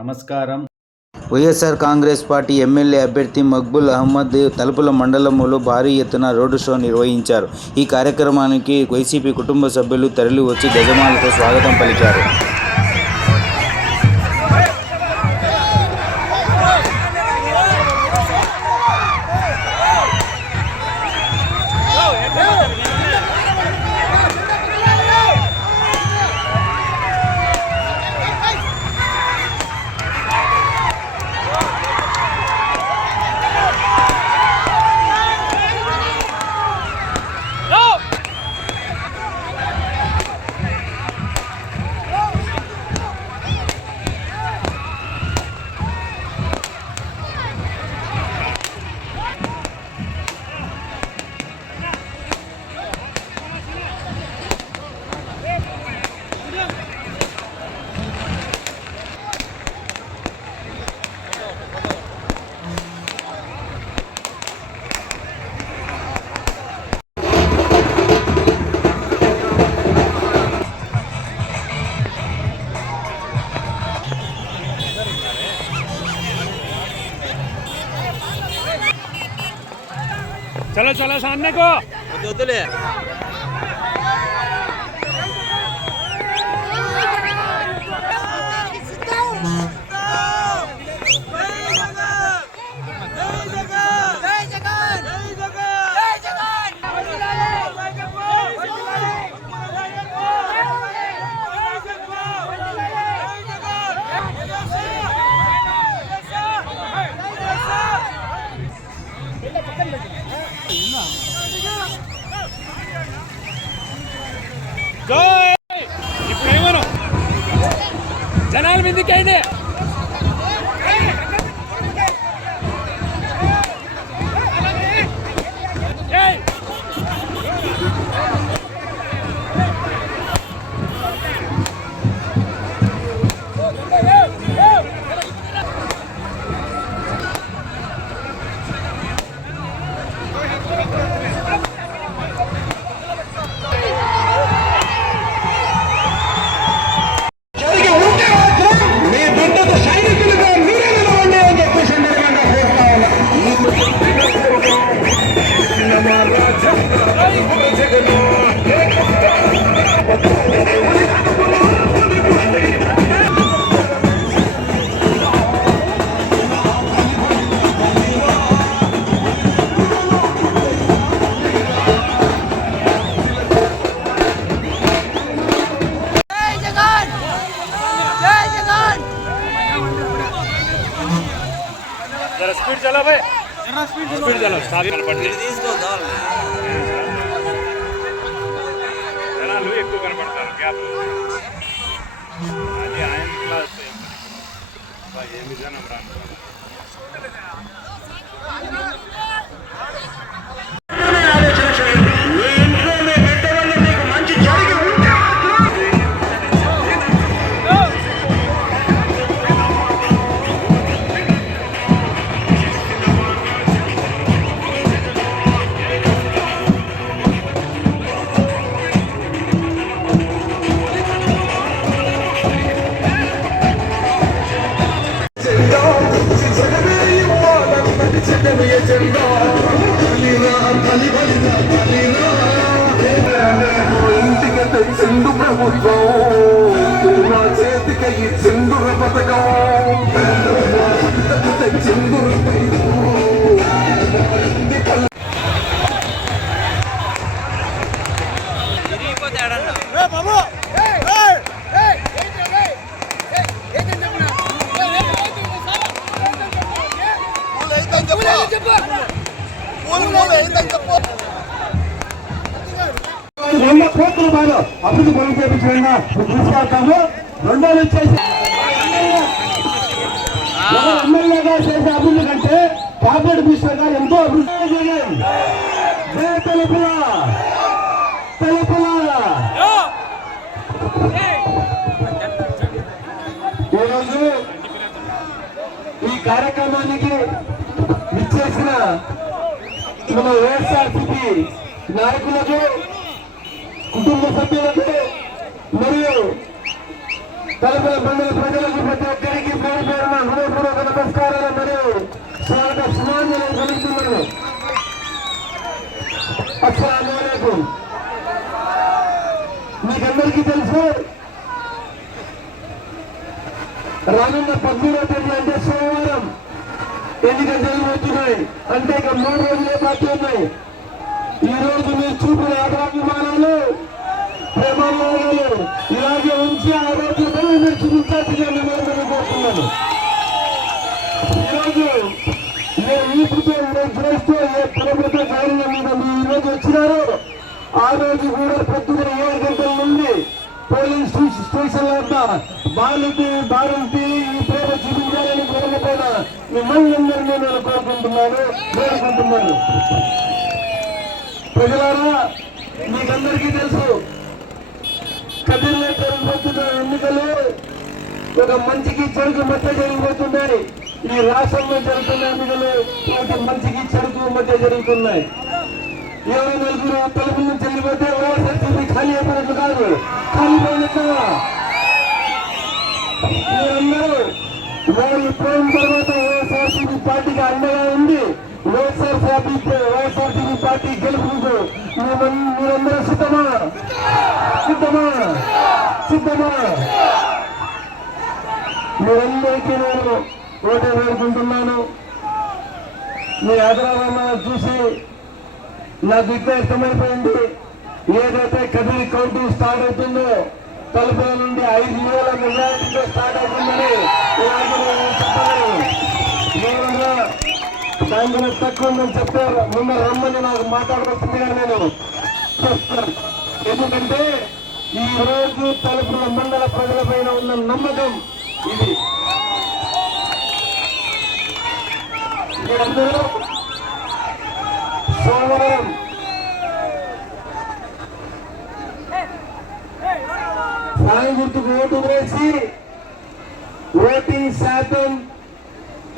నమస్కారం. YSR Congress party MLA అభ్యర్థి మక్బూల్ అహ్మద్ తలుపుల మండలంలో భారీ ఎత్తున రోడ్డు షో నిర్వహించారు. ఈ కార్యక్రమానికి వైసీపీ కుటుంబ సభ్యులు తరలి వచ్చి గజమాలతో స్వాగతం పలికారు. चलो चलो सामने को ఇప్పుడు ఏమను జనాలు మీదకైంది. स्पीड चला भाई, स्पीड चला, स्टाफ కనపడదు. జనాలు ఎక్కువ కనపడతారు. గ్యాప్ అది ఆయన క్లాస్ ఏమి జనం రాను. సింధు ప్రభుత్వం నా చేతికి సింధుర పథకం సింధుర ₹100 అభివృద్ధి పనులు చేయించడంగా తీసుకెళ్తాము. రెండోది వచ్చేసి ఎమ్మెల్యేగా చేసే అభివృద్ధి కంటే క్యాబినెట్ మినిస్టర్ గా ఎంతో అభివృద్ధి చేయాలి. ఈరోజు ఈ కార్యక్రమానికి విచ్చేసిన మన వైఎస్ఆర్సీపీ నాయకులకు, కుటుంబ సభ్యులకు మరియు తలుపుల మండల ప్రజలకు ప్రతి ఒక్కరికి పేరు పేరున హృదయపూర్వక నమస్కారాలు మరియు స్వాగత సుమాంజలి కలుగుతున్నాను. అస్సలాము అలైకుం. మీకందరికీ తెలుసు, రానున్న 13వ తేదీ అంటే సోమవారం ఎన్నికలు జరగబోతున్నాయి. అంటే ఇక 3 రోజులే బాకీ ఉన్నాయి. ఈ రోజు మీరు చూపిన ఆధారాభిమానాలు, ప్రేమాభిమానాలు ఇలాగే ఉంచి ఆ రోజులపై మీరు చూపించాల్సిందిగా మిమ్మల్ని కోరుతున్నాను. ఈరోజు ఏ వీపుతో చేస్తూ ఏ ప్రభుత్వ కార్యాల మీద మీరు ఈరోజు వచ్చినారో ఆ రోజు కూడా పొద్దున 7 గంటల నుండి పోలింగ్ స్టేషన్ల వద్ద బాలుంటి ఈ ప్రేమ చూపించాలని కోరకపోయినా మిమ్మల్ని అందరినీ నేను కోరుకుంటున్నాను. ప్రజలారా, మీకందరికీ తెలుసు, కదిరిలో జరగబోతున్న ఎన్నికలు ఒక మంచికి చెడుకు మధ్య జరిగిపోతున్నాయి. ఈ రాష్ట్రంలో జరుగుతున్న ఎన్నికలు ఒక మంచికి చెడుకు మధ్య జరుగుతున్నాయి. ఎవరు నలుగురు తలుపుల నుంచి వెళ్ళిపోతే ఓసీ ఖాళీ అయిపోయినట్టు కాదు, ఖాళీ పోయినట్టు. మీరందరూ వాళ్ళు పోయిన తర్వాత వైఎస్ఆర్సీపీ పార్టీకి అండగా ఉంది. వైఎస్ఆర్సీపీ పార్టీ గెలుపుకు మీరందరూ సిద్ధమా? మీరందరికీ నేను ఓటే వేడుకుంటున్నాను. మీ ఆదరణ చూసి నాకు ఇక్కడ ఇష్టమైపోయింది. ఏదైతే కదిరి కౌంటింగ్ స్టార్ట్ అవుతుందో తలుపుల నుండి 5,000 మెజారిటీతో స్టార్ట్ అవుతుందని దాని తక్కువ ఉందని చెప్పారు. మిమ్మల్ని రమ్మని నాకు మాట్లాడవలసిందిగా నేను చెప్తాను. ఎందుకంటే ఈ రోజు తలుపుల మండల ప్రజల పైన ఉన్న నమ్మకం ఇది. మీరందరూ సోమవారం సాయి గుర్తుకు ఓటు వేసి ఓటింగ్ శాతం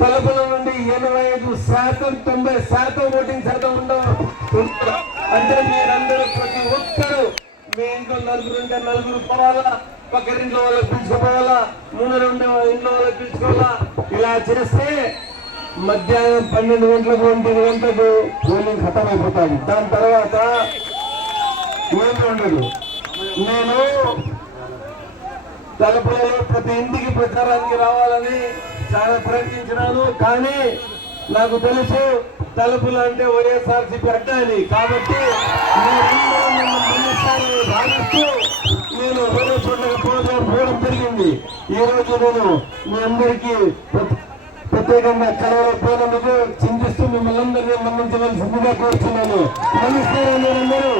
తలుపుల నుండి 85%, 90% ఓటింగ్ శాతం ఉండవు. అంటే మీరందరూ ప్రతి ఒక్కరు మీ ఇంట్లో నలుగురు ఉంటే నలుగురు పోవాలా, పక్కరింట్లో వాళ్ళకి పిలుచుకోవాలా, ముందర ఉండే ఇంట్లో వాళ్ళకి పిలుచుకోవాలా. ఇలా చేస్తే మధ్యాహ్నం 12 గంటలకు 1 గంటలకు పోలింగ్ ఖతం అయిపోతాయి. దాని తర్వాత ఏమీ ఉండదు. నేను తలుపులలో ప్రతి ఇంటికి ప్రచారానికి రావాలని చాలా ప్రయత్నించినాను. కానీ నాకు తెలుసు తలుపులు అంటే వైఎస్ఆర్సీపీ అడ్డాని. కాబట్టి భావిస్తూ నేను వేరే చోట్లకి పోవడం జరిగింది. ఈ రోజు నేను మీ అందరికీ ప్రత్యేకంగా కలవకపోయినందుకు చింతిస్తూ మిమ్మల్ని అందరినీ మన్నించవలసిందిగా కోరుతున్నాను. నమస్కారం. మీరందరూ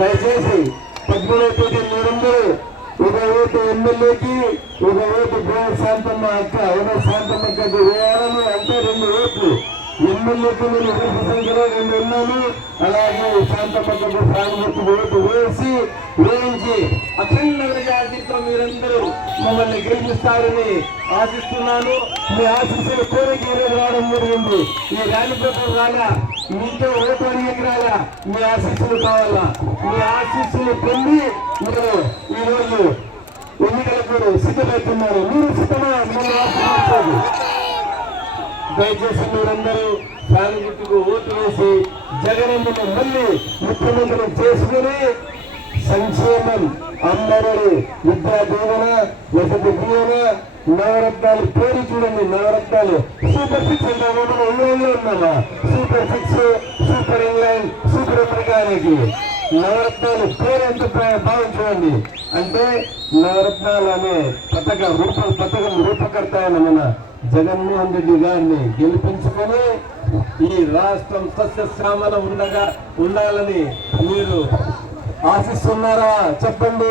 దయచేసి 13వ తేదీ మీరందరూ ఒక ఓటు ఎమ్మెల్యేకి, ఒక ఓటు శాంతమ్మ అక్క, శాంతమ్మక్కకు వేయాలని. అంటే 2 ఓట్లు. ఎమ్మెల్యేకి నేను విరుపు సంఖ్యలో 2 ఉన్నాను. అలాగే శాంతమ్మక్కకు ప్రాణమూర్తి ఓటు వేయించి అఖండ మెజారిటీతో మీరందరూ మమ్మల్ని గెలిపిస్తారని ఆశిస్తున్నాను. మీ ఆశీస్సులు కోరిక ఈరోజు రావడం జరిగింది. ఈ ర్యాలీ పేపర్ రాలా, మీతో ఓటు అడిగి రాలా, మీ ఆశీస్సులు కావాలా. మీ ఆశీస్సులు పొంది మీరు ఈరోజు ఎన్నికలకు సిద్ధమవుతున్నారు. మీరు సిద్ధమా? మిమ్మల్ని ఆశీర్వదించారు. దయచేసి మీరందరూ ఫ్యాన్ గుర్తుకు ఓటు వేసి జగనన్నను మళ్ళీ ముఖ్యమంత్రి చేసుకుని సంక్షేమం, అమ్మఒడి, విద్యా దీవెన, వసతి దీవెన, నవరత్నాలు పేరు చూడండి. నవరత్నాలు సూపర్ సిక్స్ అంటాము. మనం ఊళ్ళో ఉన్నామా? Super six, super England, super అమెరికానికి నవరత్నాలు పేరు ఎంత భావం చూడండి. అంటే నవరత్నాలు అనే పథకం రూపకర్త అయిన మన జగన్మోహన్ రెడ్డి గారిని గెలిపించుకొని ఈ రాష్ట్రం సస్యశ్యామల ఉండాలని మీరు ఆశిస్తున్నారా? చెప్పండి.